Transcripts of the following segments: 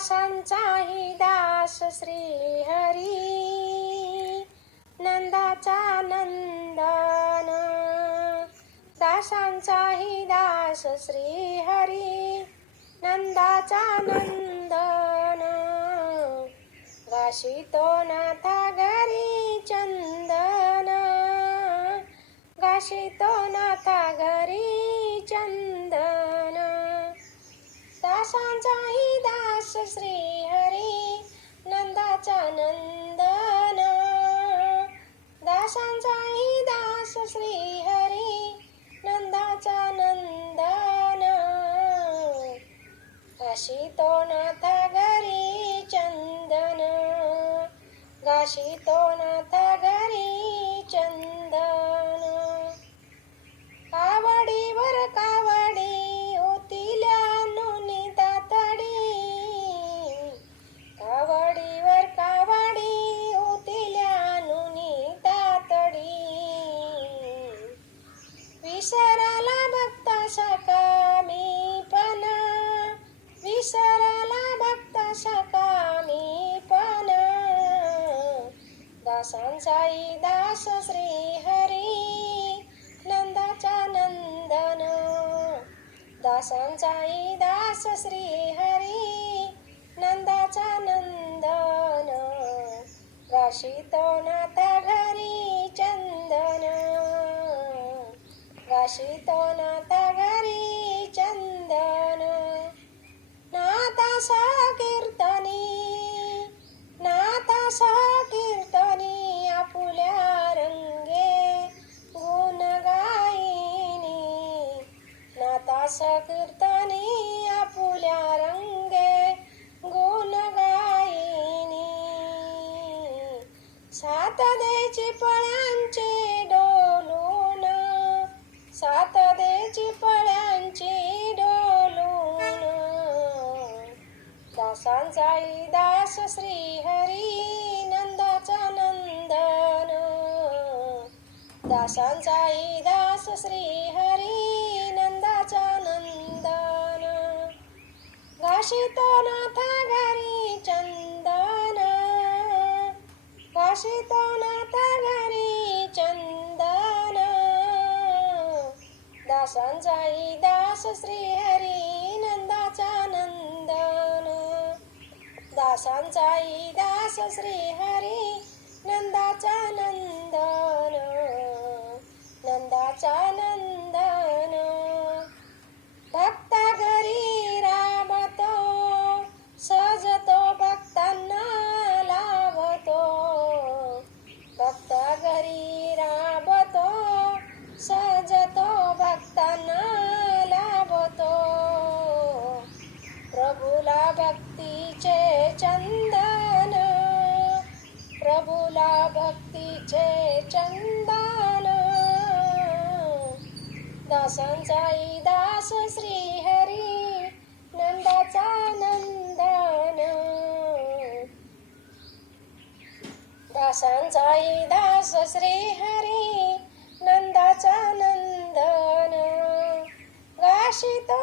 दासांचाही दास श्री हरी. नंदाचा नंदन. दासांचाही दास श्री हरी. नंदाचा नंदन. गाशितो नाथा घरी चंदन. गाशितो नाथा घरी चंदन दासांचाही दास श्री हरी नंदाचा नंदना दासांचाही दास श्री हरी नंदाचा नंदना. अशी तो नाथ घरी चंदन. गाशितो नाथ घरी चंदन. दासांचाई दास श्री हरी नंदाचा नंदन. दासांचाई दास श्री हरी नंदाचा नंदन. गाशितो नाता घरी चंदन. गाशितो नाता घरी चंदन. नाता कीर्तनी नाथा कीर्तनी आपुल्या रंगे गुण गायिनी सात देची पळ्यांची डोलून सात देची पळ्यांची डोलून दासांचाई दास श्री हरी नंदाचा नंदन. दासांचाई दास श्री हरी गाशितो नाथा घरी चंदन गाशितो नाथा घरी चंदन. दासांचाई दास श्री हरी नंदाचा नंदन दासांचाई दास श्री हरी नंदाचा नंदन नंदाचा नंदन भक्तीचे चंदन. प्रभुला भक्तीचे चंदन. दासांचाई दास श्रीहरी नंदाचा नंदन. दासांचाई दास श्रीहरी नंदाचा नंदन. गाशितो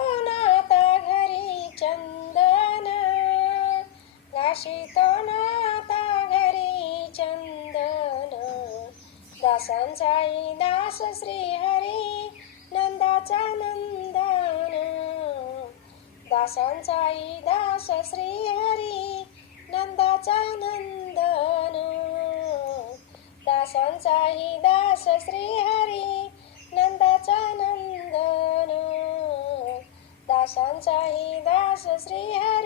तो नाता घरी चंदन. दासांचाई दास श्री हरी नंदाचा नंदन. दासांचाई दास श्री हरी नंदाचा नंदन. दासांचाई दास श्री हरी नंदाचा नंदन. दासांचाई दास श्री हरी